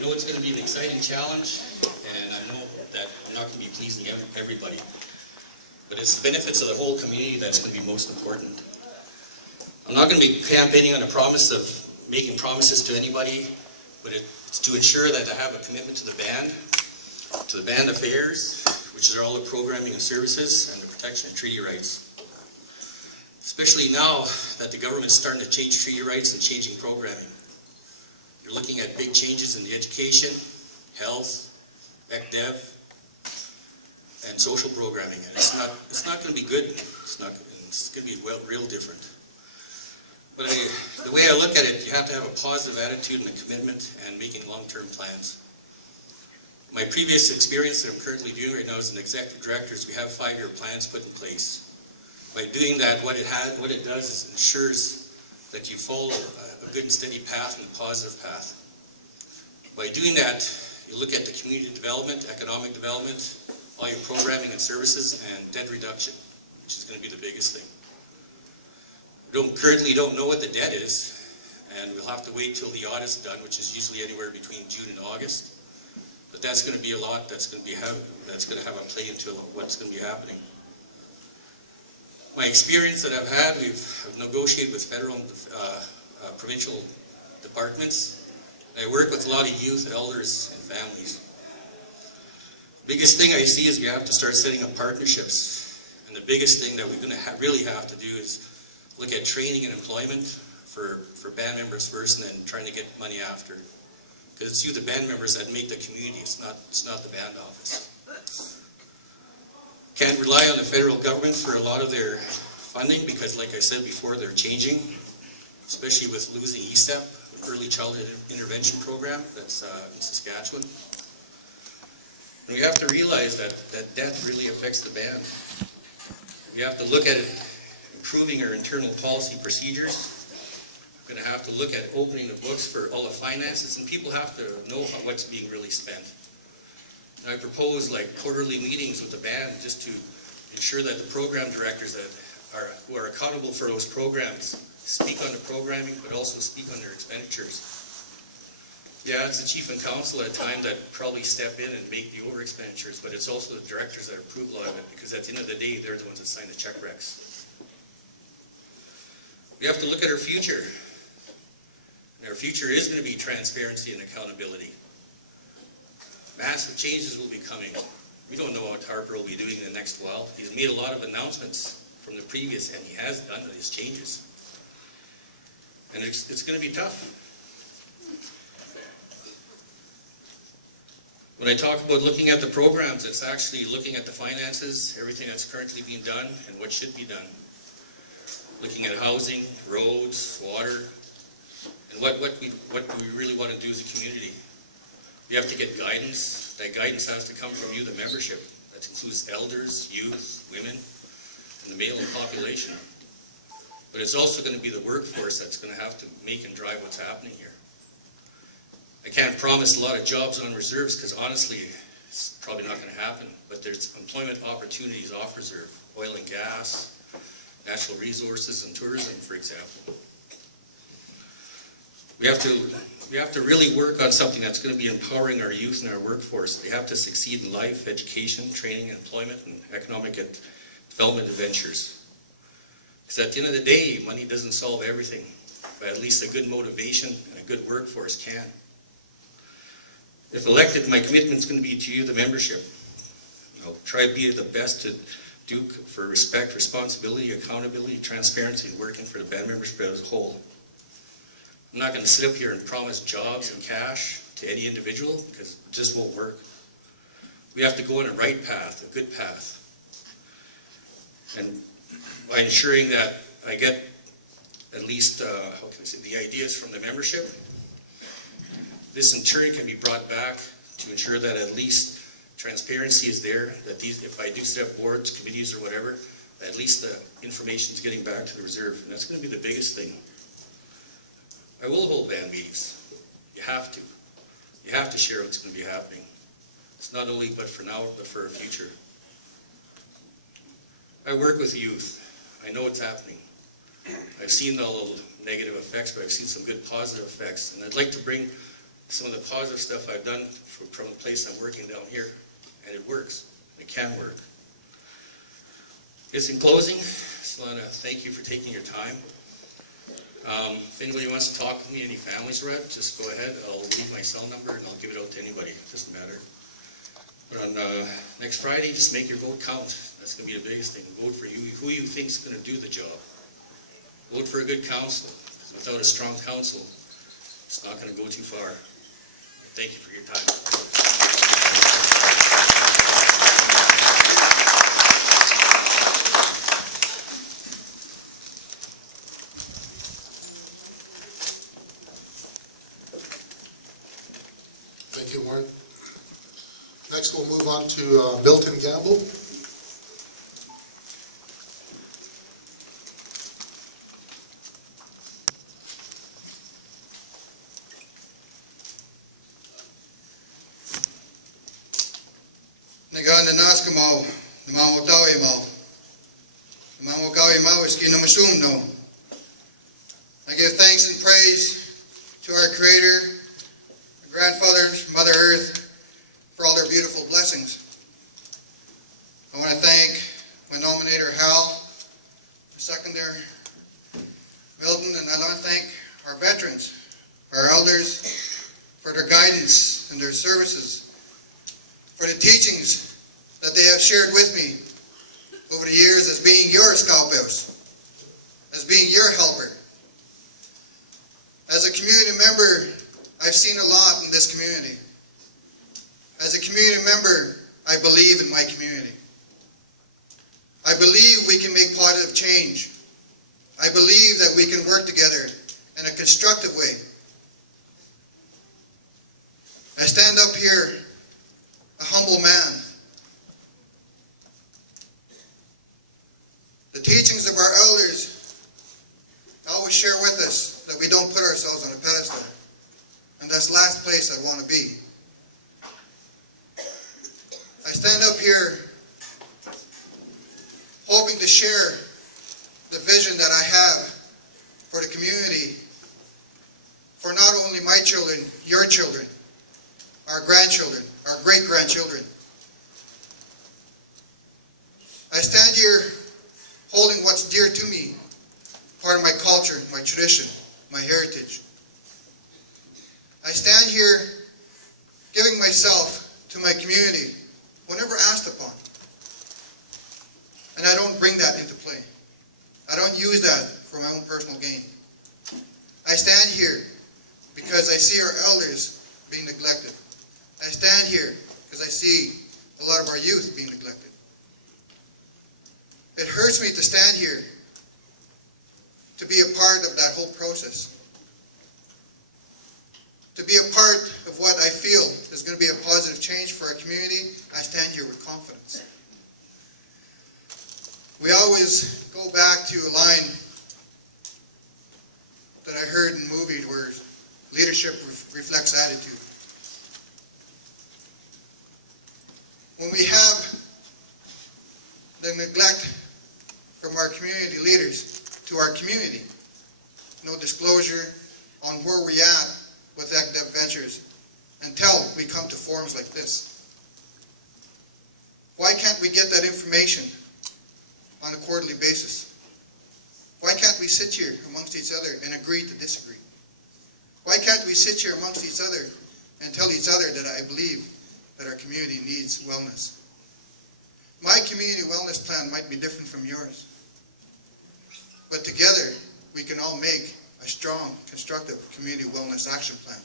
I know it's going to be an exciting challenge, and I know that I'm not going to be pleasing everybody. But it's the benefits of the whole community that's going to be most important. I'm not going to be campaigning on a promise of making promises to anybody, but it's to ensure that I have a commitment to the band affairs, which are all the programming and services, and the protection of treaty rights. Especially now that the government's starting to change treaty rights and changing programming. You're looking at big changes in the education, health, ECDEV, and social programming. And it's not going to be good. It's going to be real different. But the way I look at it, you have to have a positive attitude and a commitment and making long-term plans. My previous experience that I'm currently doing right now as an executive director is we have 5-year plans put in place. By doing that, what it does is ensures that you follow a good and steady path and a positive path. By doing that, you look at the community development, economic development, all your programming and services, and debt reduction, which is going to be the biggest thing. We currently don't know what the debt is, and we'll have to wait till the audit's done, which is usually anywhere between June and August. But that's going to be a lot that's going to have a play into what's going to be happening. My experience that I've had, I've negotiated with federal and provincial departments. I work with a lot of youth, elders, and families. The biggest thing I see is we have to start setting up partnerships. And the biggest thing that we're going to really have to do is look at training and employment for band members first, and then trying to get money after. Because it's you, the band members, that make the community. It's not the band office. Can't rely on the federal government for a lot of their funding because, like I said before, they're changing, especially with losing ESEP, Early Childhood Intervention Program, that's in Saskatchewan. And we have to realize that debt really affects the band. We have to look at it, improving our internal policy procedures. We're going to have to look at opening the books for all the finances, and people have to know what's being really spent. And I propose like quarterly meetings with the band just to ensure that the program directors who are accountable for those programs speak on the programming, but also speak on their expenditures. Yeah, it's the chief and council at a time that probably step in and make the over expenditures, but it's also the directors that approve a lot of it, because at the end of the day, they're the ones that sign the check recs. We have to look at our future. And our future is going to be transparency and accountability. Massive changes will be coming. We don't know what Harper will be doing in the next while. He's made a lot of announcements from the previous, and he has done his changes. And it's going to be tough. When I talk about looking at the programs, it's actually looking at the finances, everything that's currently being done, and what should be done. Looking at housing, roads, water, and what do we really want to do as a community. We have to get guidance. That guidance has to come from you, the membership. That includes elders, youth, women, and the male population. But it's also going to be the workforce that's going to have to make and drive what's happening here. I can't promise a lot of jobs on reserves because honestly, it's probably not going to happen. But there's employment opportunities off reserve. Oil and gas, natural resources, and tourism, for example. We have to really work on something that's going to be empowering our youth and our workforce. They have to succeed in life, education, training, employment, and economic development adventures. Because at the end of the day, money doesn't solve everything, but at least a good motivation and a good workforce can. If elected, my commitment is going to be to you, the membership. I'll try to be the best to do for respect, responsibility, accountability, transparency, and working for the band membership as a whole. I'm not going to sit up here and promise jobs and cash to any individual because it just won't work. We have to go on a right path, a good path. And by ensuring that I get at least, the ideas from the membership, this in turn can be brought back to ensure that at least transparency is there, that if I do set up boards, committees, or whatever, at least the information is getting back to the reserve. And that's going to be the biggest thing. I will hold band meetings. You have to. You have to share what's going to be happening. It's not only but for now, but for our future. I work with youth. I know what's happening. I've seen all the negative effects, but I've seen some good positive effects. And I'd like to bring some of the positive stuff I've done from the place I'm working down here, and it works. It can work. Just in closing, I just want to thank you for taking your time. If anybody wants to talk to me, any families are at, just go ahead. I'll leave my cell number and I'll give it out to anybody. It doesn't matter. But on next Friday, just make your vote count. That's going to be the biggest thing. Vote for who you think is going to do the job. Vote for a good council. Without a strong council, it's not going to go too far. Thank you for your time. Thank you, Warren. Next, we'll move on to Milton Gamble. I give thanks and praise to our Creator, our grandfathers, Mother Earth, for all their beautiful blessings. I want to thank my nominator, Hal, my seconder, Milton, and I want to thank our veterans, our elders, for their guidance and their services, for the teachings that they have shared with me over the years as being your scout house, as being your helper. As a community member, I've seen a lot in this community. As a community member, I believe in my community. I believe we can make positive change. I believe that we can work together in a constructive way. I stand up here, a humble man. The teachings of our elders always share with us that we don't put ourselves on a pedestal. And that's the last place I want to be. I stand up here hoping to share the vision that I have for the community, for not only my children, your children, our grandchildren, our great-grandchildren. I stand here holding what's dear to me, part of my culture, my tradition, my heritage. I stand here giving myself to my community whenever asked upon. And I don't bring that into play. I don't use that for my own personal gain. I stand here because I see our elders being neglected. I stand here because I see a lot of our youth being neglected. It hurts me to stand here to be a part of that whole process. To be a part of what I feel is going to be a positive change for our community. I stand here with confidence. We always go back to a line that I heard in movies where leadership reflects attitude. When we have the neglect from our community leaders to our community, no disclosure on where we're at with academic ventures until we come to forums like this. Why can't we get that information on a quarterly basis? Why can't we sit here amongst each other and agree to disagree? Why can't we sit here amongst each other and tell each other that I believe that our community needs wellness? My community wellness plan might be different from yours, but together we can all make a strong, constructive community wellness action plan.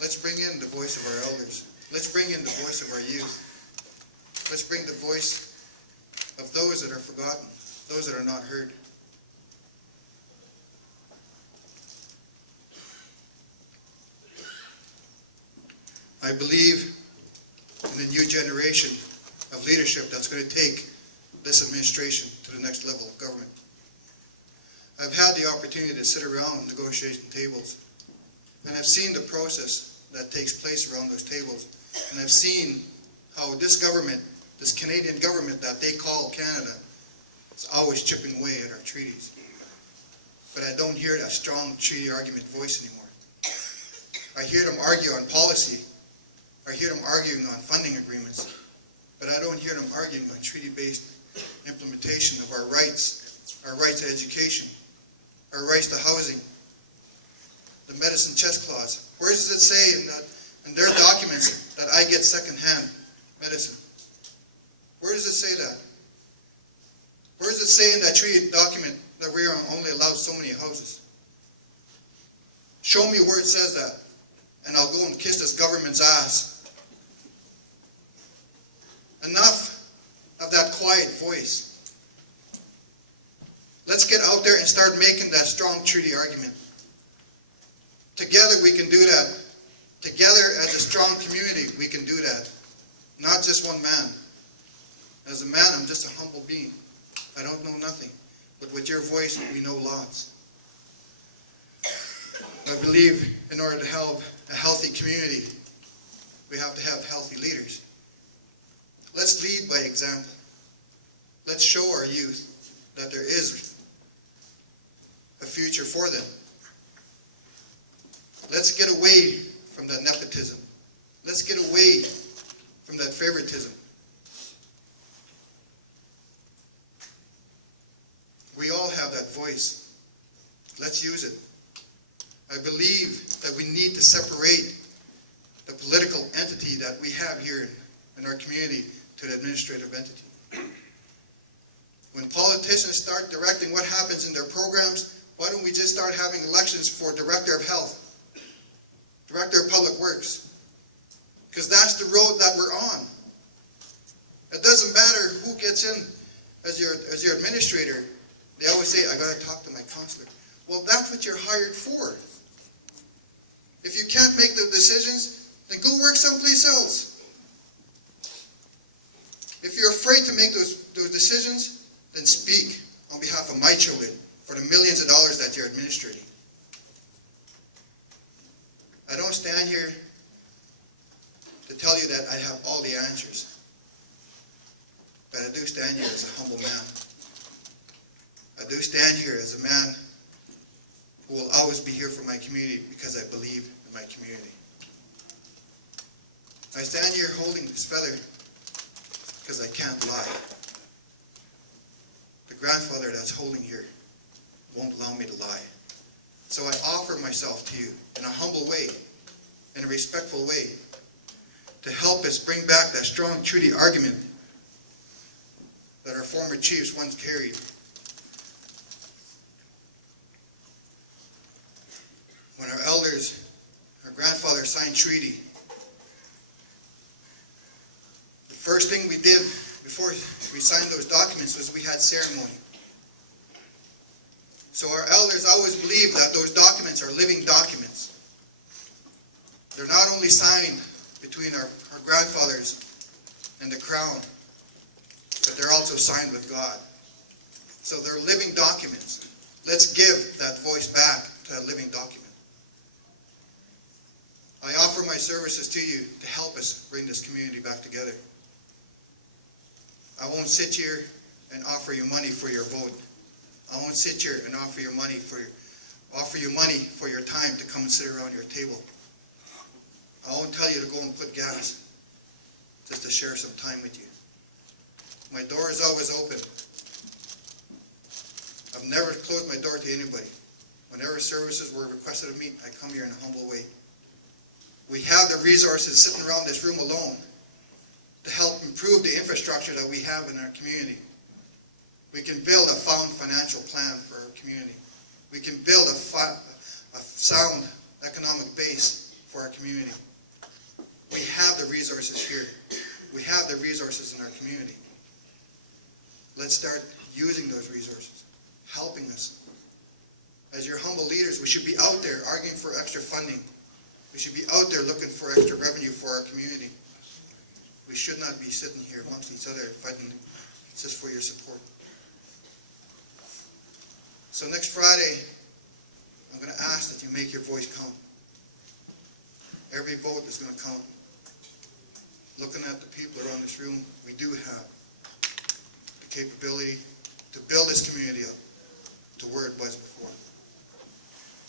Let's bring in the voice of our elders. Let's bring in the voice of our youth. Let's bring the voice of those that are forgotten, those that are not heard. I believe in a new generation of leadership that's going to take this administration to the next level of government. I've had the opportunity to sit around negotiation tables, and I've seen the process that takes place around those tables, and I've seen how this government, this Canadian government that they call Canada, is always chipping away at our treaties. But I don't hear that strong treaty argument voice anymore. I hear them argue on policy. I hear them arguing on funding agreements. But I don't hear them arguing on treaty-based implementation of our rights to education, our rights to housing, the medicine chest clause. Where does it say in their documents that I get second-hand medicine? Where does it say that? Where does it say in that treaty document that we are only allowed so many houses? Show me where it says that, and I'll go and kiss this government's ass. Enough of that quiet voice. Let's get out there and start making that strong treaty argument. Together we can do that. Together as a strong community we can do that. Not just one man. As a man, I'm just a humble being. I don't know nothing. But with your voice, we know lots. I believe in order to have a healthy community, we have to have healthy leaders. Let's lead by example. Let's show our youth that there is a future for them. Let's get away from that nepotism. Let's get away from that favoritism. We all have that voice. Let's use it. I believe that we need to separate the political entity that we have here in our community to the administrative entity. When politicians start directing what happens in their programs, why don't we just start having elections for Director of Health, Director of Public Works? Because that's the road that we're on. It doesn't matter who gets in as your administrator. They always say, I got to talk to my counselor. Well, that's what you're hired for. If you can't make the decisions, then go work someplace else. If you're afraid to make those decisions, then speak on behalf of my children for the millions of dollars that you're administrating. I don't stand here to tell you that I have all the answers. But I do stand here as a humble man. I do stand here as a man who will always be here for my community because I believe in my community. I stand here holding this feather because I can't lie. The grandfather that's holding here won't allow me to lie. So I offer myself to you in a humble way, in a respectful way, to help us bring back that strong treaty argument that our former chiefs once carried. When our elders, our grandfather signed treaty, the first thing we did before we signed those documents was we had ceremony. So our elders always believed that those documents are living documents. They're not only signed between our grandfathers and the crown, but they're also signed with God. So they're living documents. Let's give that voice back to that living document. I offer my services to you to help us bring this community back together. I won't sit here and offer you money for your vote. I won't sit here and offer you money for your time to come and sit around your table. I won't tell you to go and put gas just to share some time with you. My door is always open. I've never closed my door to anybody. Whenever services were requested of me, I come here in a humble way. We have the resources sitting around this room alone to help improve the infrastructure that we have in our community. We can build a sound financial plan for our community. We can build a sound economic base for our community. We have the resources here. We have the resources in our community. Let's start using those resources, helping us. As your humble leaders, we should be out there arguing for extra funding. We should be out there looking for extra revenue for our community. We should not be sitting here amongst each other fighting just for your support. So next Friday, I'm going to ask that you make your voice count. Every vote is going to count. Looking at the people around this room, we do have the capability to build this community up to where it was before.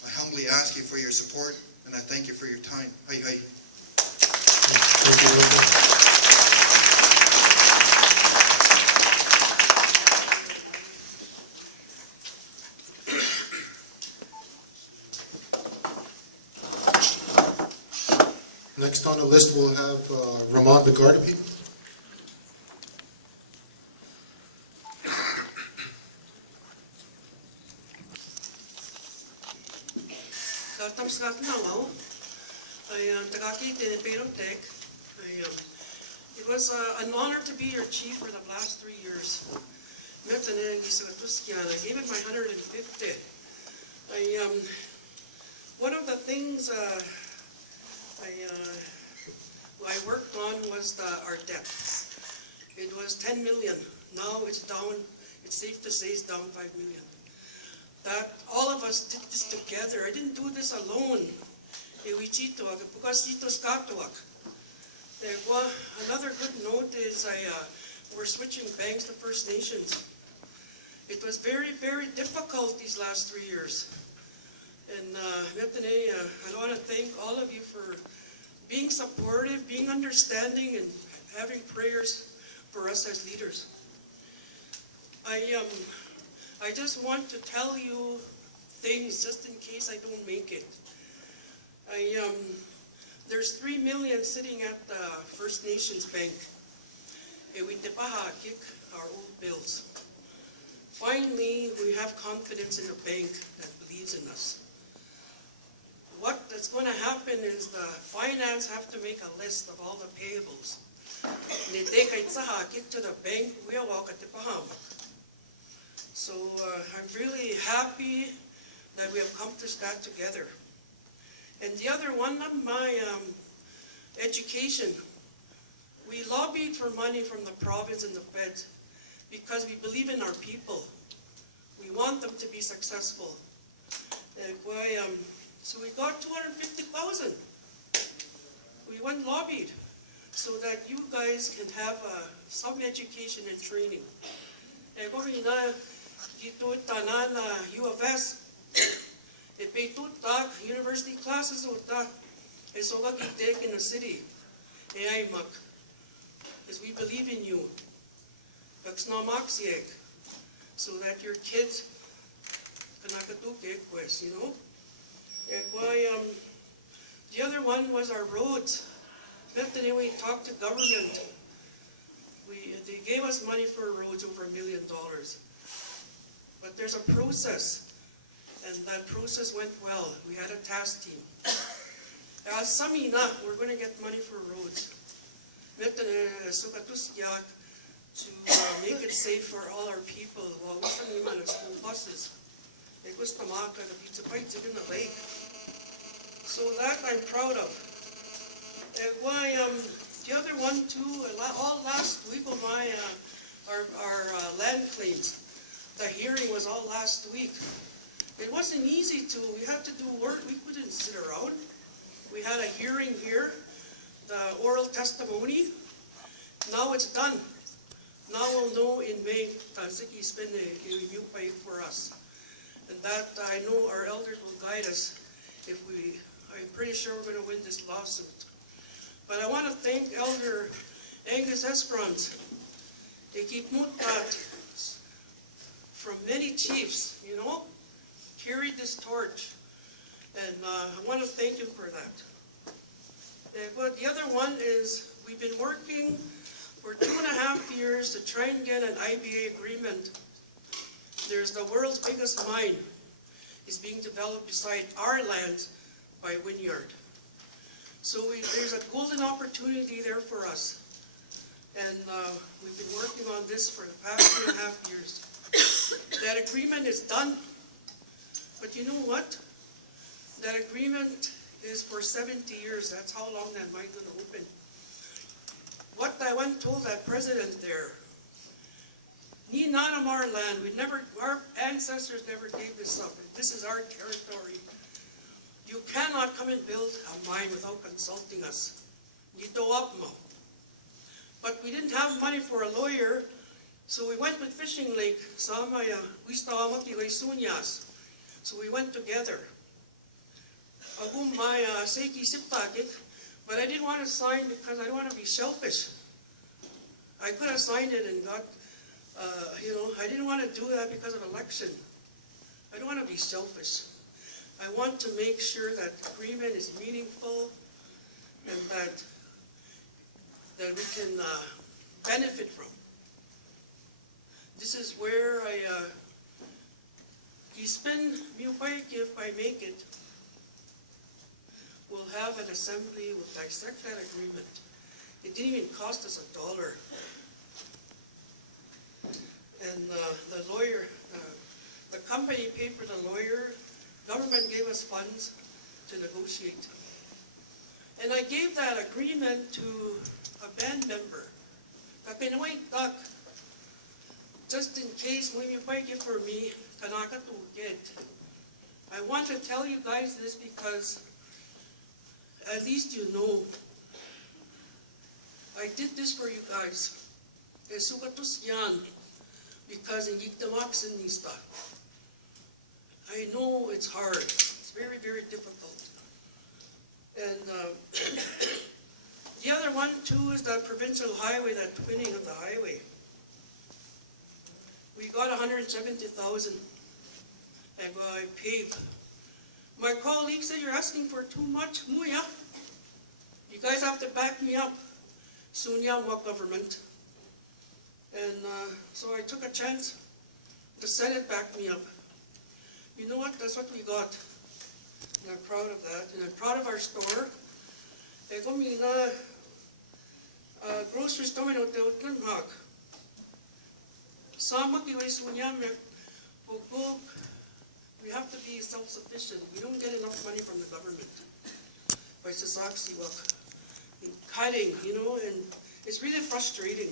I humbly ask you for your support, and I thank you for your time. Hi, hi. Thank you, Milton. Next on the list, we'll have Raymonda Gardypie. It was an honor to be your chief for the last 3 years. Milton, I gave it my 150. One of the things I worked on was our debt. It was 10 million. Now it's down, it's safe to say it's down 5 million. That all of us did this together. I didn't do this alone. Another good note is we're switching banks to First Nations. It was very, very difficult these last 3 years. And I want to thank all of you for being supportive, being understanding, and having prayers for us as leaders. I just want to tell you things just in case I don't make it. There's 3 million sitting at the First Nations Bank. We kick our old bills. Finally, we have confidence in a bank that believes in us. What that's going to happen is the finance have to make a list of all the payables. To the bank, we are walk at the Bahamas. So I'm really happy that we have come to that together. And the other one, my education. We lobbied for money from the province and the feds because we believe in our people. We want them to be successful. So we got 250,000. We went lobbied so that you guys can have some education and training. U of S, university classes in the city. Because we believe in you. So that your kids can you know. The other one was our roads. We talked to government. They gave us money for roads over $1 million. But there's a process, and that process went well. We had a task team. We're going to get money for roads. To make it safe for all our people. School buses. So that I'm proud of. The other one too, all last week of our land claims. The hearing was all last week. It wasn't easy we had to do work, we couldn't sit around. We had a hearing here, the oral testimony. Now it's done. Now we'll know in May, Tansiki's been a review for us. And that I know our elders will guide us I'm pretty sure we're going to win this lawsuit. But I want to thank Elder Angus Esperance. They keep that from many chiefs, carried this torch. And I want to thank him for that. But the other one is we've been working for 2.5 years to try and get an IBA agreement. There's the world's biggest mine is being developed beside our land by Wynyard. So there's a golden opportunity there for us. And we've been working on this for the past 2.5 years. That agreement is done. But you know what? That agreement is for 70 years. That's how long that mine's going to open. What I went told that president there, Ni none of our land, our ancestors never gave this up. This is our territory. You cannot come and build a mine without consulting us. But we didn't have money for a lawyer, so we went with Fishing Lake. So we went together. but I didn't want to sign because I don't want to be selfish. I could have signed it and got, I didn't want to do that because of election. I don't want to be selfish. I want to make sure that the agreement is meaningful and that we can benefit from. This is where if I make it, we'll have an assembly, we'll dissect that agreement. It didn't even cost us $1. And the lawyer, the company paid for the lawyer, government gave us funds to negotiate. And I gave that agreement to a band member. Just in case when you buy it for me, I want to tell you guys this because at least you know I did this for you guys. Because in I know it's hard. It's very, very difficult. And the other one too is that provincial highway, that twinning of the highway. We got 170,000 and I paved. My colleague said, you're asking for too much, Muya. You guys have to back me up. Sunya government. And so I took a chance. The Senate backed me up. You know what? That's what we got. And I'm proud of that. And I'm proud of our store. Grocery store in Oteotlanhag. We have to be self-sufficient. We don't get enough money from the government. In cutting, and it's really frustrating.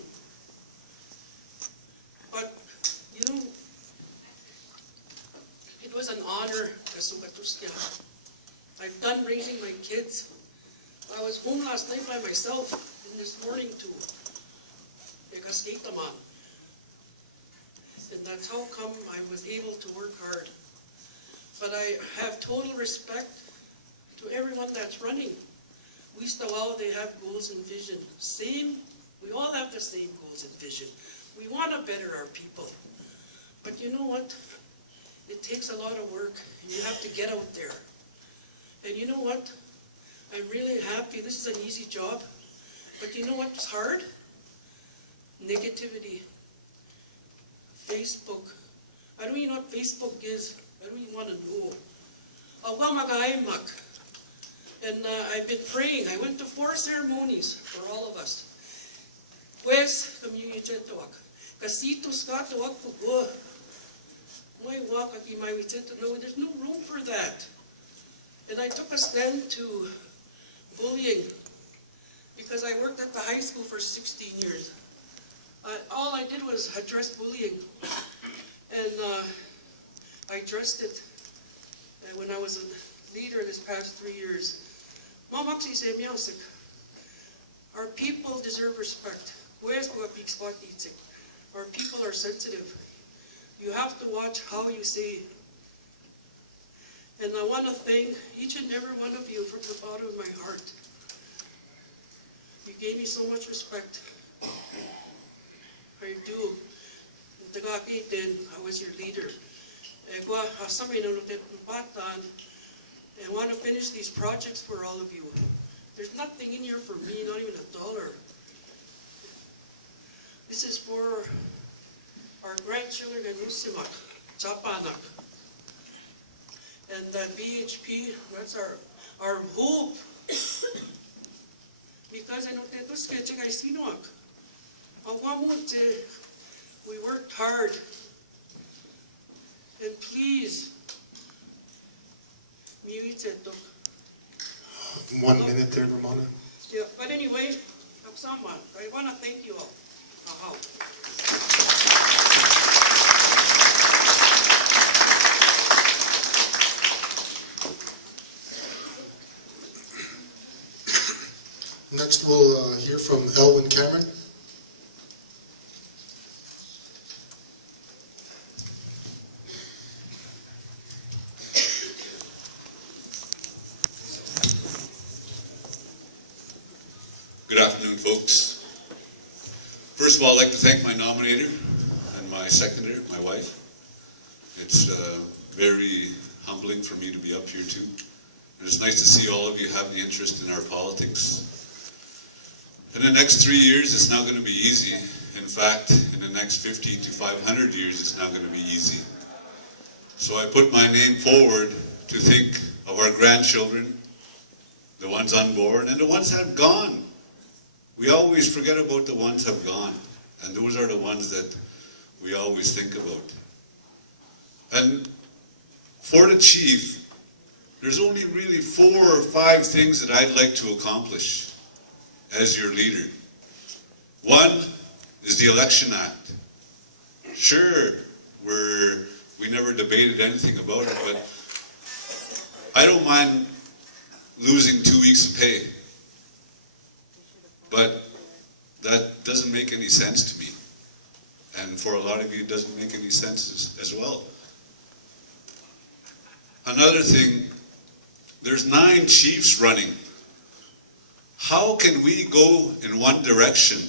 But, it was an honor. I've done raising my kids. I was home last night by myself, and this morning too. And that's how come I was able to work hard. But I have total respect to everyone that's running. We still all, they have goals and vision. We all have the same goals and vision. We want to better our people. But you know what? It takes a lot of work. And you have to get out there. And you know what? I'm really happy. This is an easy job. But you know what's hard? Negativity. Facebook. I don't even know what Facebook is. I don't even want to know. And I've been praying. I went to 4 ceremonies for all of us. Pues, community talk. Kasitos ka talk po go. No, there's no room for that. And I took a stand to bullying because I worked at the high school for 16 years. All I did was address bullying. And I addressed it when I was a leader this past 3 years. Our people deserve respect. Our people are sensitive. You have to watch how you say. And I want to thank each and every one of you from the bottom of my heart. You gave me so much respect. I do. I was your leader. I want to finish these projects for all of you. There's nothing in here for me, not even $1. This is for our grandchildren in Usimak, Chapanak. And that BHP, that's our hope. Because I know that we worked hard. And please, 1 minute there, Raymonda. Yeah, but anyway, I want to thank you all. Next, we'll hear from Elwin Cameron. afternoon, folks. First of all, I'd like to thank my nominator and my seconder, my wife. It's very humbling for me to be up here too. And it's nice to see all of you have the interest in our politics. In the next 3 years, it's not going to be easy. In fact, in the next 50 to 500 years, it's not going to be easy. So I put my name forward to think of our grandchildren, the ones unborn, and the ones that have gone. We always forget about the ones that have gone. And those are the ones that we always think about. And for the chief, there's only really 4 or 5 things that I'd like to accomplish as your leader. One is the Election Act. Sure, we never debated anything about it, but I don't mind losing 2 weeks of pay. But that doesn't make any sense to me. And for a lot of you, it doesn't make any sense as well. Another thing, there's 9 chiefs running. How can we go in one direction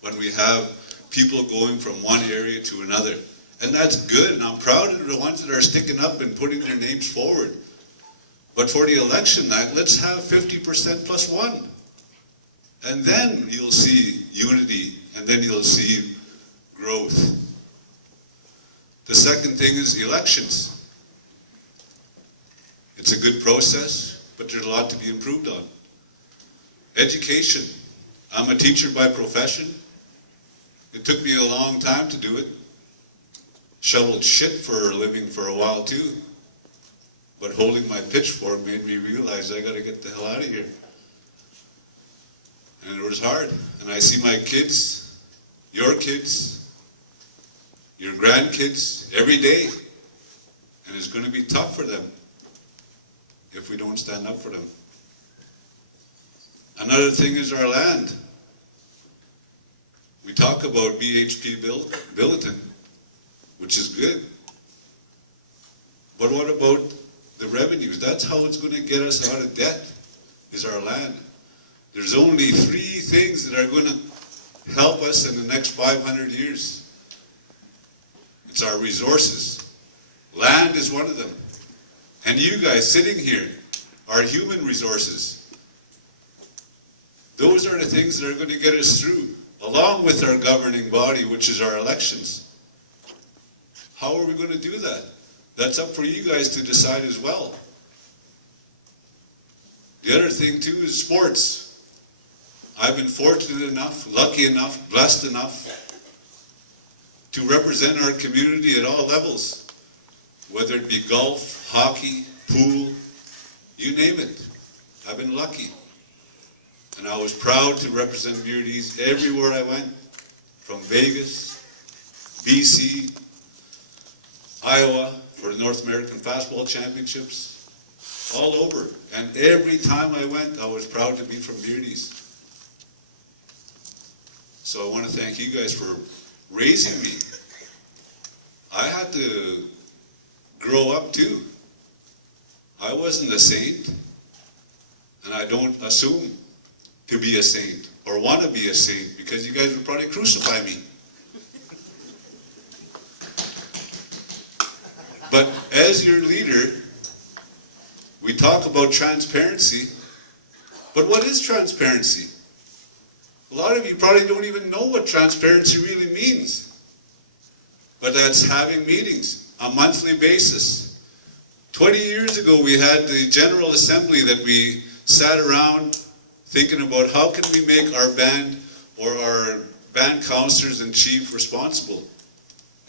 when we have people going from one area to another? And that's good, and I'm proud of the ones that are sticking up and putting their names forward. But for the Election Act, let's have 50% plus 1. And then you'll see unity, and then you'll see growth. The second thing is elections. It's a good process, but there's a lot to be improved on. Education. I'm a teacher by profession. It took me a long time to do it. Shoveled shit for a living for a while too. But holding my pitchfork made me realize I gotta get the hell out of here. And it was hard. And I see my kids, your grandkids, every day. And it's going to be tough for them if we don't stand up for them. Another thing is our land. We talk about BHP Billiton, which is good. But what about the revenues? That's how it's going to get us out of debt, is our land. There's only 3 things that are going to help us in the next 500 years. It's our resources. Land is one of them. And you guys sitting here are human resources. Those are the things that are going to get us through, along with our governing body, which is our elections. How are we going to do that? That's up for you guys to decide as well. The other thing too is sports. I've been fortunate enough, lucky enough, blessed enough to represent our community at all levels, whether it be golf, hockey, pool, you name it. I've been lucky. And I was proud to represent Beardy's everywhere I went, from Vegas, BC, Iowa for the North American Fastball Championships, all over. And every time I went, I was proud to be from Beardy's. So I want to thank you guys for raising me. I had to grow up too. I wasn't a saint, and I don't assume to be a saint or want to be a saint, because you guys would probably crucify me. But as your leader, we talk about transparency, but what is transparency? A lot of you probably don't even know what transparency really means. But that's having meetings on a monthly basis. 20 years ago, we had the General Assembly that we sat around thinking about how can we make our band or our band counselors and chief responsible.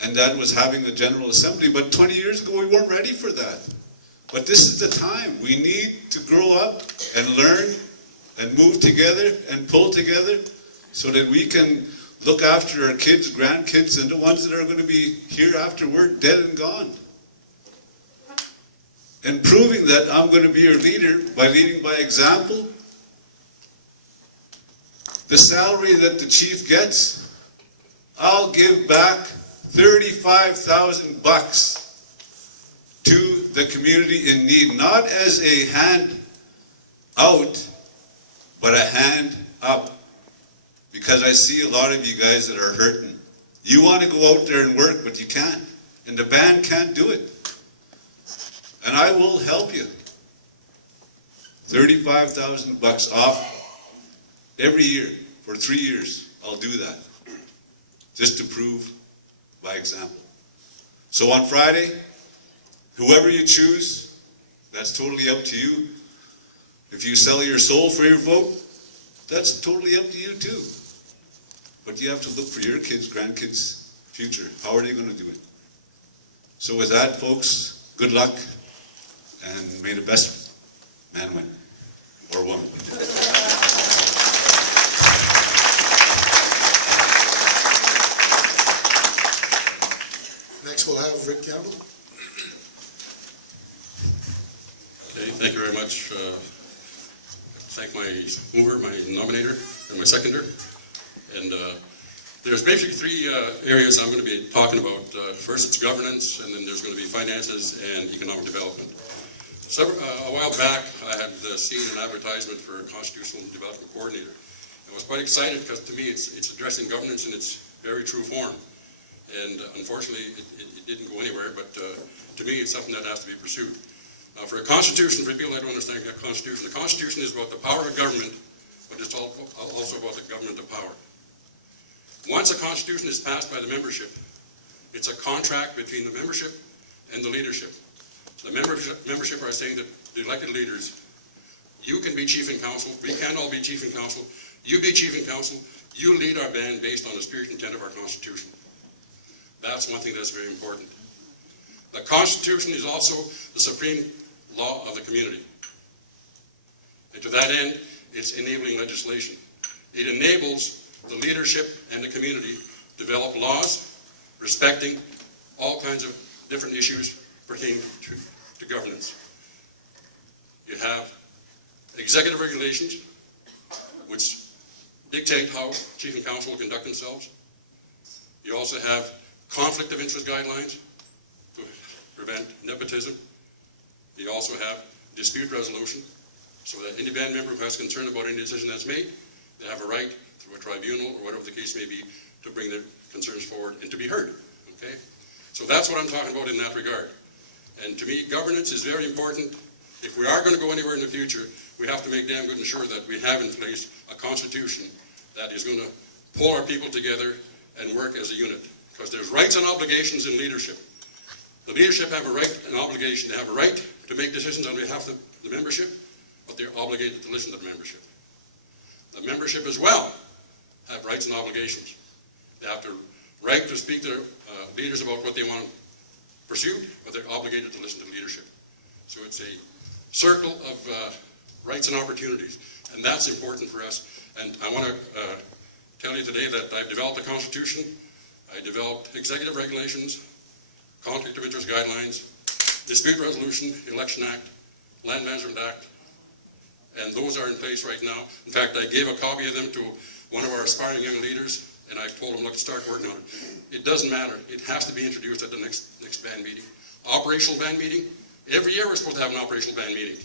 And that was having the General Assembly. But 20 years ago, we weren't ready for that. But this is the time. We need to grow up and learn and move together and pull together so that we can look after our kids, grandkids, and the ones that are going to be here after we're dead and gone. And proving that I'm going to be your leader by leading by example. The salary that the chief gets, I'll give back 35,000 bucks to the community in need, not as a hand out, but a hand up. because I see a lot of you guys that are hurting. You want to go out there and work, but you can't. And the band can't do it. And I will help you. $35,000 off every year for 3 years. I'll do that. Just to prove by example. So on Friday, whoever you choose, that's totally up to you. If you sell your soul for your vote, that's totally up to you too. But you have to look for your kids, grandkids' future. How are they going to do it? So with that, folks, good luck, and may the best man win, or woman. Next, we'll have Rick Campbell. Okay, thank you very much. Thank my mover, my nominator, and my seconder. And there's basically three areas I'm going to be talking about. First, it's governance, and then there's going to be finances and economic development. So, a while back, I had seen an advertisement for a constitutional development coordinator. I was quite excited because to me it's addressing governance in its very true form. And unfortunately, it didn't go anywhere, but to me it's something that has to be pursued. For a constitution, for people that don't understand the constitution is about the power of government, but it's also about the government of power. Once a constitution is passed by the membership, it's a contract between the membership and the leadership. The membership are saying that the elected leaders, you can be chief in council, we can't all be chief in council, you be chief in council, you lead our band based on the spirit and intent of our constitution. That's one thing that's very important. The constitution is also the supreme law of the community. And to that end, it's enabling legislation. It enables the leadership and the community to develop laws respecting all kinds of different issues pertaining to governance. You have executive regulations, which dictate how chief and council will conduct themselves. You also have conflict of interest guidelines to prevent nepotism. You also have dispute resolution, so that any band member who has concern about any decision that's made, they have a right through a tribunal or whatever the case may be to bring their concerns forward and to be heard. Okay? So that's what I'm talking about in that regard. And to me, governance is very important. If we are going to go anywhere in the future, we have to make damn good and sure that we have in place a constitution that is going to pull our people together and work as a unit. Because there's rights and obligations in leadership. The leadership have a right and obligation. They have a right to make decisions on behalf of the membership, but they're obligated to listen to the membership. The membership as well have rights and obligations. They have the right to speak to their leaders about what they want to pursue, but they're obligated to listen to leadership. So it's a circle of rights and opportunities, and that's important for us. And I want to tell you today that I've developed a constitution. I developed executive regulations, conflict of interest guidelines, dispute resolution, election act, land management act, and those are in place right now. In fact, I gave a copy of them to one of our aspiring young leaders, and I told him, look, start working on it. It doesn't matter. It has to be introduced at the next band meeting. Operational band meeting. Every year we're supposed to have an operational band meeting.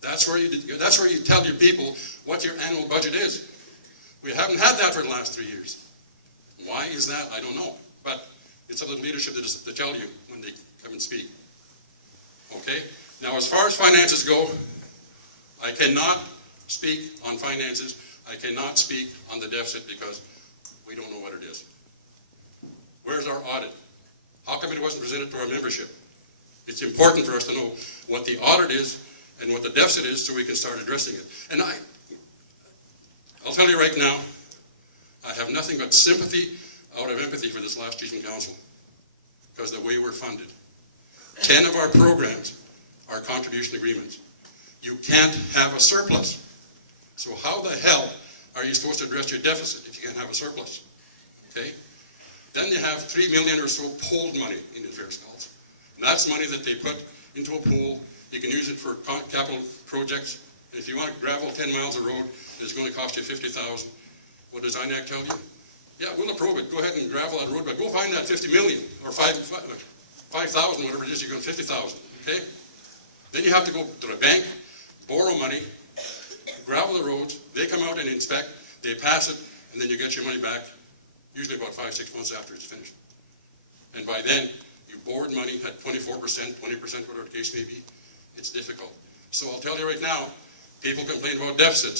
That's where you tell your people what your annual budget is. We haven't had that for the last 3 years. Why is that? I don't know. But it's up to the leadership to tell you when they come and speak. Okay? Now, as far as finances go, I cannot speak on finances. I cannot speak on the deficit because we don't know what it is. Where's our audit? How come it wasn't presented to our membership? It's important for us to know what the audit is and what the deficit is so we can start addressing it. And I'll tell you right now, I have nothing but sympathy out of empathy for this last chief and council because the way we're funded. 10 of our programs are contribution agreements. You can't have a surplus. So how the hell are you supposed to address your deficit if you can't have a surplus? Okay? Then you have 3 million or so pooled money in the affairs calls. And that's money that they put into a pool. You can use it for capital projects. If you want to gravel 10 miles of road, it's going to cost you $50,000. What does INAC tell you? Yeah, we'll approve it. Go ahead and gravel that road, but go find that 50 million or 5,000, whatever it is, you're going 50,000. Okay? Then you have to go to the bank, borrow money, gravel the roads. They come out and inspect. They pass it. and then you get your money back, usually about 5-6 months after it's finished. And by then, you borrowed money at 24%, 20%, whatever the case may be. It's difficult. So I'll tell you right now, people complain about deficits.